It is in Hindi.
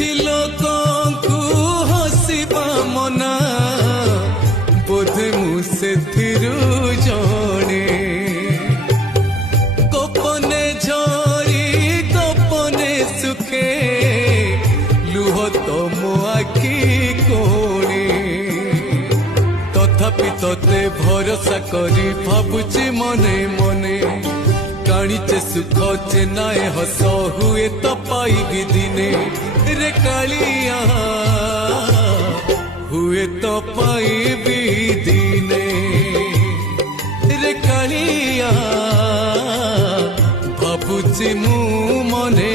କିଛି ଲୋକଙ୍କୁ ହସିବା ମନା ବୋଧେ ମୁଁ ସେଥିରୁ ଜଣେ ଗୋପନେ ଝରି ଗୋପନେ ସୁଖେ ଲୁହ ତମ ଆଖି କୋଣେ ତଥାପି ତତେ ଭରସା କରି ଭାବୁଛି ମନେ ମନେ काणीचे सुख चेनाए हस हुए तो पाइबी दिने रे कालिया हुए तो पाइबी दिने रे कालिया भाबुची मु मने